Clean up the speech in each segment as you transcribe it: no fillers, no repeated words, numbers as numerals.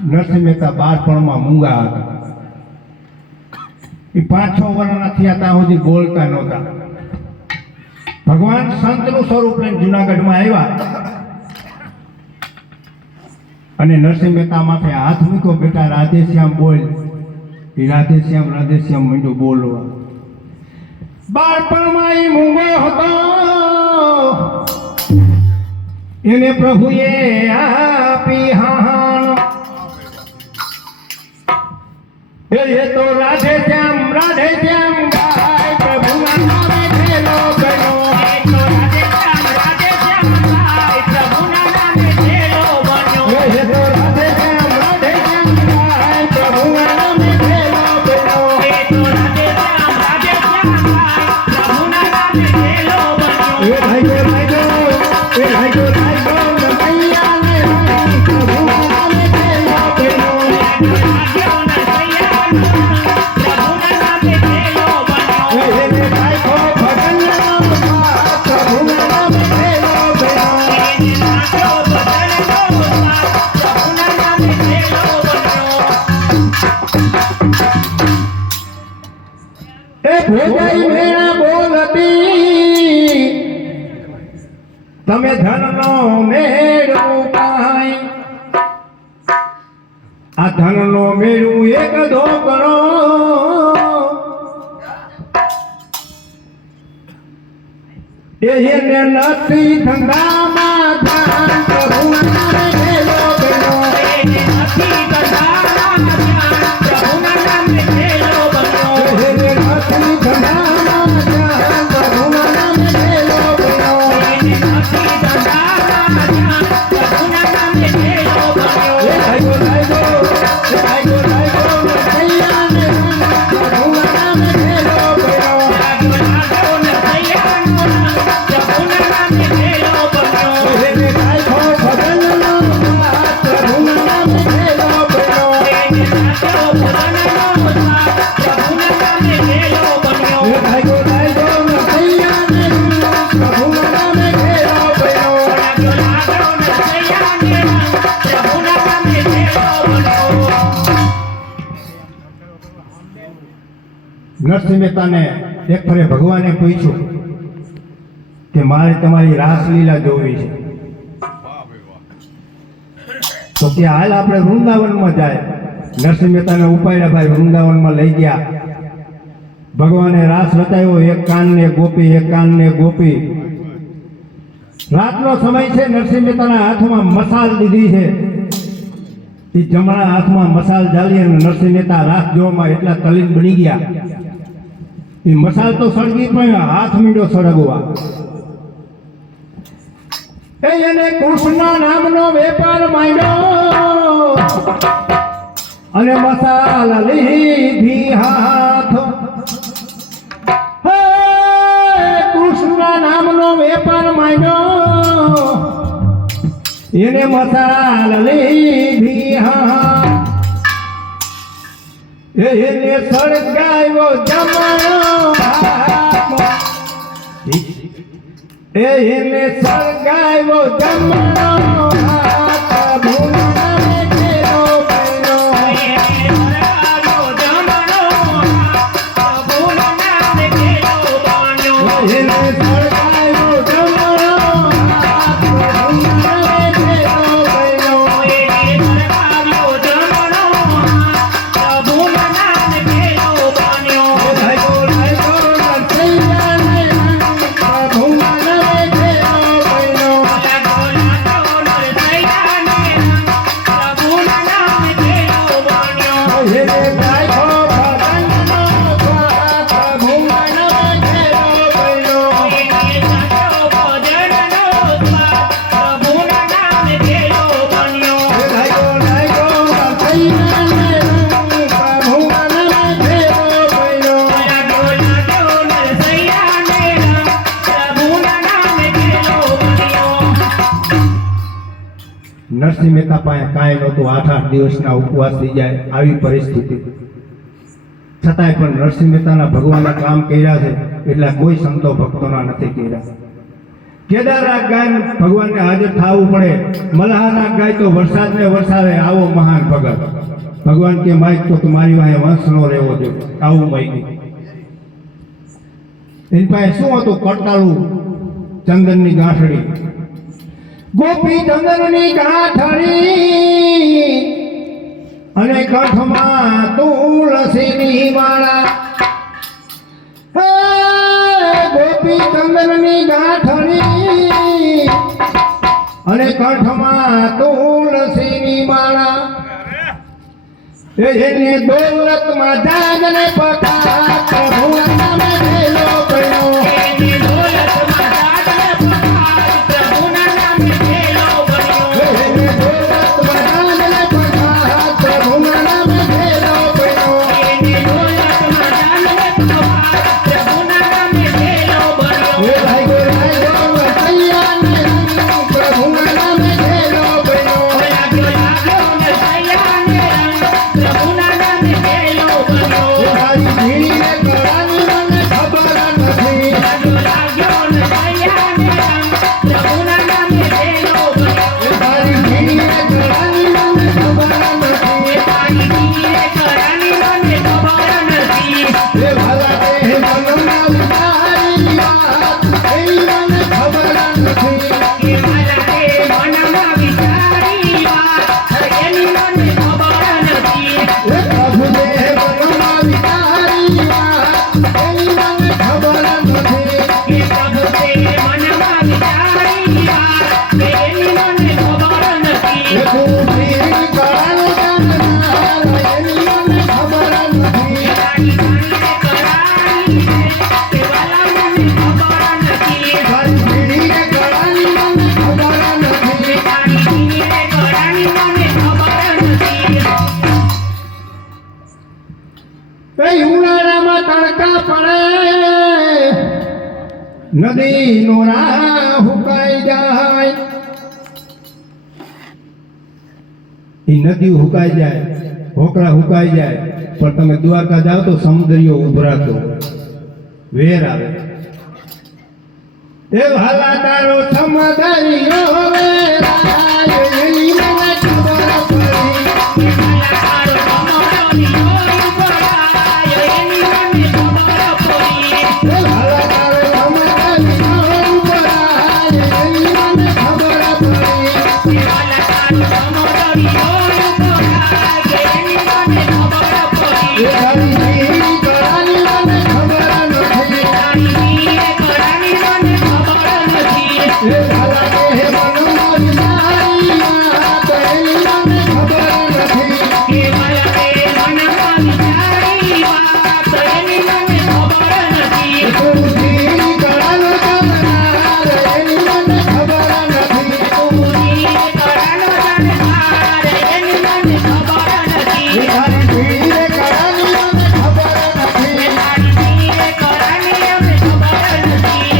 નરસિંહ મહેતા બાળપણમાં મૂંગા હતા. એ 5-6 વર્ષના થયા ત્યાં સુધી બોલતા નહોતા. ભગવાન સંતનું સ્વરૂપ લઈને જુનાગઢમાં આવ્યા અને નરસિંહ મહેતા માથે હાથ મૂક્યો, બેટા રાધેશ્યામ બોલ. એ રાધેશ્યામ રાધેશ્યામ માંડ્યો બોલવા. બાળપણમાં એ મૂંગો હતો, એને પ્રભુએ આપી હાણ. એ તો રાધેશ્યામ રાધેશ્યામ ગાય, પ્રભુના નામે ભેલો બન્યો. એ તો રાધેશ્યામ રાધેશ્યામ ગાય, પ્રભુના નામે ભેલો બન્યો. એ તો રાધેશ્યામ રાધેશ્યામ ગાય, પ્રભુના નામે ભેલો બન્યો. એ તો રાધેશ્યામ રાધેશ્યામ ગાય, પ્રભુના નામે ભેલો બન્યો. એ ભાઈઓ ભાઈઓ, એ ભાઈઓ ભાઈઓ, નમૈયાને પ્રભુના નામે ભેલો બન્યો. તમે ધનનો મેળવું કાંઈ, આ ધનનો મેળવું એક ધોકણો. એને નથી ધંધામાં ધ્યાન, પ્રભુના નામે ભેલો બન્યો. એને નથી ધંધામાં ધ્યાન, પ્રભુના નામે ભેલો બન્યો. એને નથી ધંધામાં ધ્યાન, પ્રભુના નામે ભેલો બન્યો. એને નથી ધંધામાં ધ્યાન, પ્રભુના નામે ભેલો બન્યો. એ લાગ્યો લાગ્યો, એ લાગ્યો લાગ્યો, નૈયાને પ્રભુના નામે ભેલો બન્યો. લાગ્યો લાગ્યો, નૈયાનો પ્રભુના નામે ભેલો બન્યો. એને ગાયકો ભજનનો સાથ, પ્રભુના નામે ભેલો બન્યો. એને ગાયકો ભજનનો સાથ, પ્રભુના નામે ભેલો બન્યો. એ લાગ્યો લાગ્યો, નૈયાને પ્રભુના નામે ભેલો બન્યો. લાગ્યો લાગ્યો, નૈયાને પ્રભુના નામે ભેલો બન્યો. નરસિંહ મહેતાને એક ફરે ભગવાને પૂછ્યું કે મારે તમારી રાસલીલા જોવી છે. તો કે હાલ આપણે વૃંદાવનમાં જાય. નરસિંહ મહેતાને ઉપાડ્યા, ભાઈ વૃંદાવનમાં લઈ ગયા. ભગવાને રાસ રચાયો, એક કાનને ગોપી, એક કાનને ગોપી. રાતનો સમય છે, નરસિંહ મહેતાના હાથમાં મસાલ દીધી છે. એ જમણા હાથમાં મસાલ જાળી અને નરસિંહ મહેતા રાસ જોવામાં એટલા તલીન બની ગયા. એ મસાલ તો સળગી પણ હાથ મીંડો સળગવા. એને કૃષ્ણ નામનો વેપાર માંડ્યો અને મસાલ લીધી હાથ. હે કૃષ્ણ નામનો વેપાર માંડ્યો, એને મસાલ લીધી હાથ. એને સળગાવ્યો જમણો હાથ, એને સળગાવ્યો જમણો હાથ, પ્રભુના નામે ભેલો બન્યો. એને સળગાવ્યો જમણો હાથ, પ્રભુના નામે ભેલો બન્યો. એને સળગાવ્યો જમણો હાથ, પ્રભુના નામે ભેલો બન્યો. એને સળગાવ્યો જમણો હાથ, પ્રભુના નામે ભેલો બન્યો. લાગ્યો લાગ્યો, નરસૈયાને પ્રભુના નામે ભેલો બન્યો. લાગ્યો લાગ્યો, નરસૈયાને પ્રભુના નામે ભેલો બન્યો. એને ગાયકો ભજનનો સાથ, પ્રભુના નામે ભેલો બન્યો. એને ગાયકો ભજનનો સાથ, પ્રભુના નામે ભેલો બન્યો. લાગ્યો લાગ્યો, નરસૈયાને પ્રભુના નામે ભેલો બન્યો. લાગ્યો લાગ્યો, નરસૈયાને પ્રભુના નામે ભેલો બન્યો. નરસિંહ મહેતા પાસે કાંઈ નહોતું. 8-8 દિવસના ઉપવાસ થઈ જાય આવી પરિસ્થિતિ. છતાંય પણ નરસિંહ મહેતાના ભગવાનના કામ કર્યા છે, એટલે કોઈ સંતો ભક્તોના નથી કર્યા. કેદારનાથ ગાય ભગવાનને હાજર થવું પડે, મલ્હારનાથ ગાય તો વરસાદને વરસાવે આવો મહાન ભગત. ભગવાન કે માઇક તો તમારી વાહે વંશ નો રહેવો જોઈએ, આવું માગ્યું. એની પાસે શું હતું? કટાળું, ચંદનની ગાંઠડી. ગોપી ચંદનની ગાંઠડી અને કંઠમાં તુલસીની માળા. હે ગોપી ચંદનની ગાંઠડી અને કંઠમાં તુલસીની માળા. એને દોલતમાં જાગને પતા પ્રભુના નામે ભેલો પડ્યો. એની દોલતમાં જાગને પતા પ્રભુના નામે ભેલો પડ્યો. એને દોલતમાં જાગને પતા પ્રભુના નામે ભેલો પડ્યો. એની દોલતમાં જાગને પતા પ્રભુના નામે ભેલો પડ્યો. એ ભાઈ વસૈયાને પ્રભુના નામે ભેલો પડ્યો. લાગ્યો લાગ્યો ને સૈયાને રંગ પ્રભુના નામે ભેલો પડ્યો. એ ભાઈ ભીડીને ગળાની મને ખબર નથી. લાગ્યો લાગ્યો ને સૈયાને રંગ પ્રભુના નામે ભેલો પડ્યો. એ ભાઈ ભીડીને ગળાની મને ખબર નથી. એ તારી દીકરે કરાની મને ખબર નથી. એ ભાલા તે મનના વિચારી વાત એની મને ખબર નથી. એ મારા તે મનમાં વિચારી વાત એની મને ખબર નથી. એ પ્રભુ તે મનના વિચારી વાત એની મને ખબર નથી. એ પ્રભુ તે મનમાં વિચારી વાત એની મને ખબર નથી. એ તું ભીડી ગળાનો જાણનાર એની મને ખબર નથી. એ તારી દીકરે કરાની તે વાલા મને ખબર નથી. ભાઈ ભીડીને ગળાની મને ખબર નથી. એ તારી દીકરે કરાની મને ખબર નથી. એ ઉનાળામાં તડકા પડે, નદીનો રાહ હુકાઈ જાય. એ નદી હુકાઈ જાય, હોકળા હુકાઈ જાય, પણ તમે દ્વારકા જાઓ તો સમુદ્રીઓ ઉભરાતો વેર આવે. એ ભાલા તારો સમુદ્રીઓ વેરાય એની મને ખબર પડી. એ મારા તારો કમળોની ડોર પડાય એની મને ખબર પડી. એ ભાલા તારો સમુદ્રીઓ વેરાય એની મને ખબર પડી. એ વાલા તારો કમળોની ડોર પડાય એની મને ખબર પડી. એ તારી ભીડી ગળાની મને ખબર નથી. તારી દીકરે કરાની મને ખબર નથી. એ ભાલા તે મનમાં વિચારી વાત એની મને ખબર નથી. એ મારા તે મનમાં વિચારી વાત એની મને ખબર નથી. એ તું ભીડી ગળાનો જાણનાર એની મને ખબર નથી. તું દીકરે કરાનો જાણનાર એની મને ખબર નથી. એ તારી ભીડીને ગળાની મને ખબર નથી. એ તારી દીકરે કરાની અમને ખબર નથી.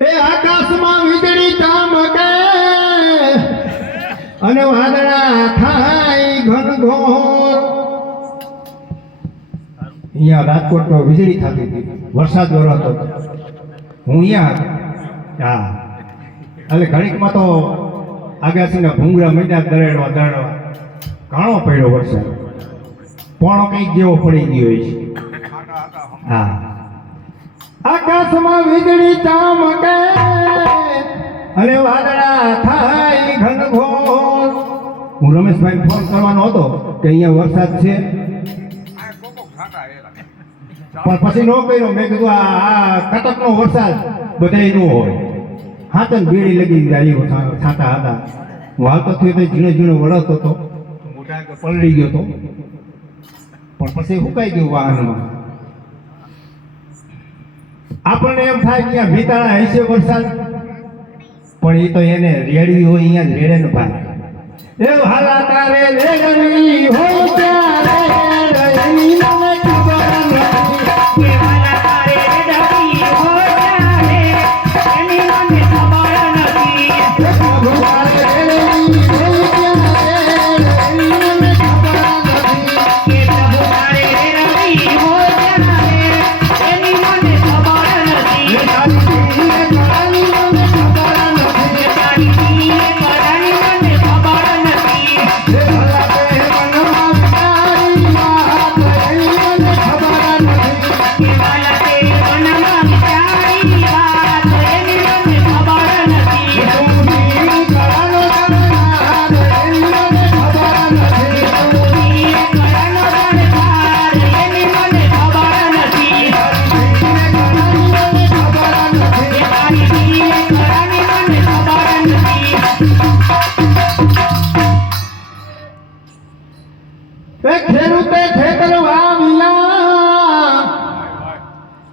એ આકાશમાં વીજળી ચમકે અને વાદળા થાય ઘનઘોર. અહીંયા રાજકોટમાં વીજળી થતી હતી, વરસાદ વરસતો હતો. હું અહીંયા હતો. હા, એટલે ઘડીકમાં તો આગાસીના ભૂંગળા મીંડા દરડવા ઘણો પડ્યો વરસાદ. પોણો કંઈક જેવો પડી ગયો છે. હા, આકાશમાં વીજળી ચમકે અને વાદળા થાય ઘનઘોર. હું રમેશભાઈ ફોન કરવાનો હતો કે અહીંયા વરસાદ છે, પણ પછી નો કર્યો. મેં કીધું આ કટકનો વરસાદ બધાય નો હોય. હાથ બેડી લગી જાય છાંટા હતા. હું હાલતો થયો તો ઝીણો ઝીણો વળતો હતો, મોટા પલળી ગયો હતો, પણ પછી સુકાઈ ગયું વાહનમાં. આપણને એમ થાય કે આ ભીતાળા હશે વરસાદ, પણ એ તો એને રેડવી હોય અહીંયા જ રેડે ને ભાઈ. એ હાલા તારે રેડવી હોય ત્યારે એની મને ખબર નથી. એ વાલા તારે રેડવી હોય ત્યારે એની મને ખબર નથી. એ પ્રભુ તારે રેડવી હોય ત્યારે એની મને ખબર નથી. એ પ્રભુ તારે રેડવી હોય ત્યારે એની મને ખબર નથી.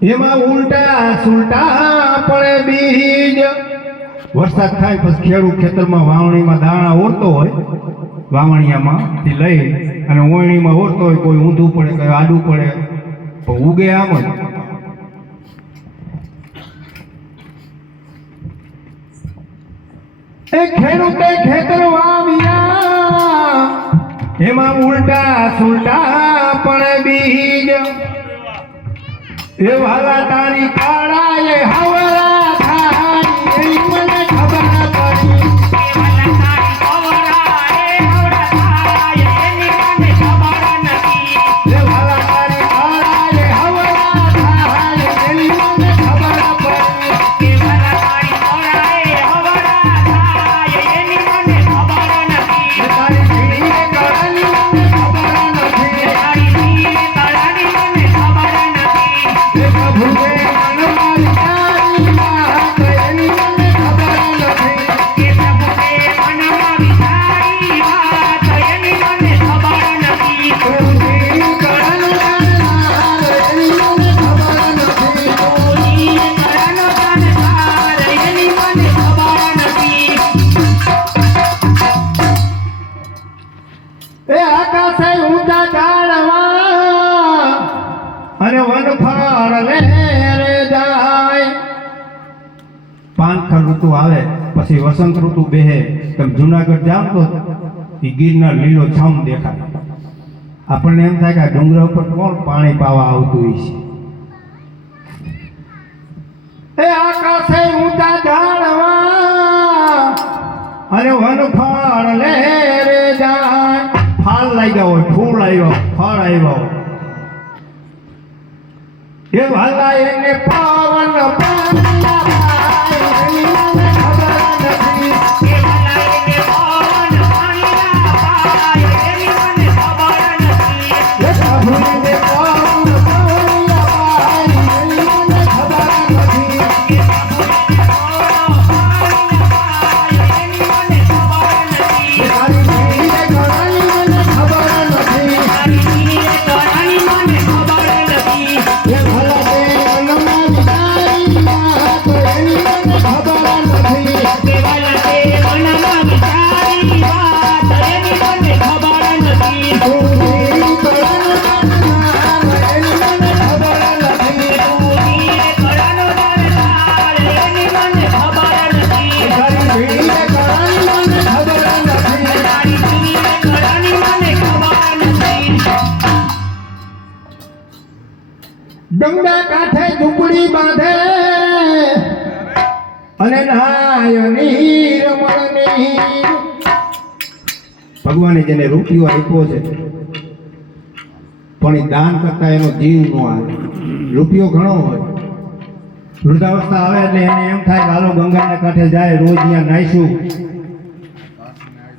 એમાં ઉલટા સુલટા પડે બીજ. વરસાદ થાય પછી ખેડૂત ખેતરમાં વાવણીમાં દાણા ઓરતો હોય, વાવણિયામાંથી લઈ અને ઓયણીમાં ઓરતો હોય, કોઈ ઊંધું પડે કોઈ આડું પડે તો ઉગે આમ જ. એ ખેડૂતે ખેતર વાવ્યા એમાં ઉલટા સુલટા પડે બીજ. એ વાલા તારી કાળા એ હવરા થાય એની મને ખબર ન પડી. એ વાલા તારી કાળા એ હવરા થાય એની મને ખબર ન પડી. તારી ભીડીને કાળાની મને ખબર નથી. એ પ્રભુએ મનમારી તારી વાત એની મને ખબર નથી. પ્રભુની કાળાનો જાણનાર એની મને ખબર નથી. એ આકાશે ઊંચા ઝાડવા અને વનફળ લે રે જાય. પાનખર ઋતુ આવે પછી વસંત ઋતુ બેહે. તમે જુનાગઢ જાવ તો એ ગીરના લીલો છામ દેખાય. આપણને એમ થાય કે આ ડુંગરા ઉપર કોણ પાણી પાવા આવતું હોય છે. એ આકાશે ઊંચા ઝાડવા અને વનફળ લે રે જાય. ફાલ લાગ્યા હોય, ફૂલ આવ્યા, ફળ આવ્યા હોય. એ વાલા એને પાવન પામ્યા ભાઈ એની મને ખબર નથી. એ પ્રભુને પાવન પામ્યા ભાઈ એની મને ખબર નથી. એ તારી ભીડીને કાળાની મને ખબર નથી. એ ભલા તે મનમારી તારી વાત એની મને ખબર નથી. પ્રભુની કાળાનો જાણનાર એની મને ખબર નથી. તારી ભીડીને કાળાની મને ખબર નથી. ગંગા કાંઠે ઝૂંપડી બાંધે અને નાય નીર મળની. ભગવાને જેને રૂપિયો આપ્યો છે પણ એ દાન કરતા એનો જીવ ન આવે. રૂપિયો ઘણો હોય, વૃદ્ધાવસ્થા આવે એટલે એને એમ થાય કે હાલો ગંગાના કાંઠે જાય, રોજ અહીંયા નાહીશું,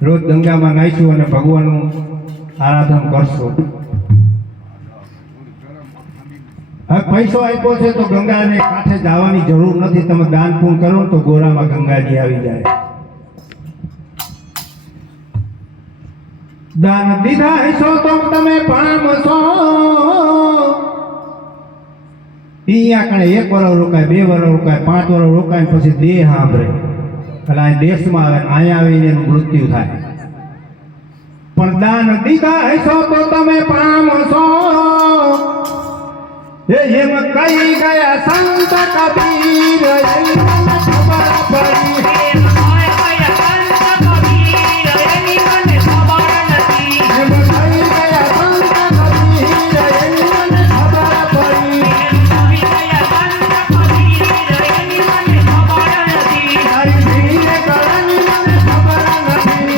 રોજ ગંગામાં નાહીશું અને ભગવાનનું આરાધન કરશું. હવે પૈસો આપ્યો છે તો ગંગાને કાંઠે જવાની જરૂર નથી. તમે દાન પૂર્ણ કરો ને તો ગોરામાં ગંગાજી આવી જાય. દાન દીધા હશો તો તમે પામશો. અહીંયા કણે 1 વર્ષ રોકાય, 2 વર્ષ રોકાય, 5 વર્ષ રોકાય પછી દેહ સાંભળે એટલે આ દેશમાં આવે, અહીંયા આવીને એનું મૃત્યુ થાય. પણ દાન દીધા હશો તો તમે પામશો. એમ કઈ ગયા સંત કબીર એની મને ખબર પડી. એમ કઈ ગયા સંત કબીર એની મને ખબર પડી. તારી ભીડીને કાળાની મને ખબર નથી.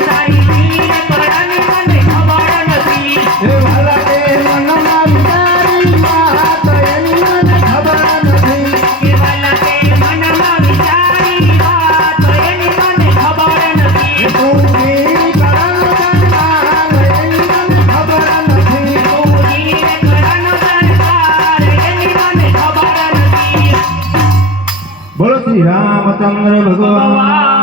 એ વાલા તે મનમારી તારી વાત એની મને ખબર નથી. એ પ્રભુની કાળાનો જાણનાર એની મને ખબર નથી. બોલો શ્રી રામચંદ્ર ભગવાન.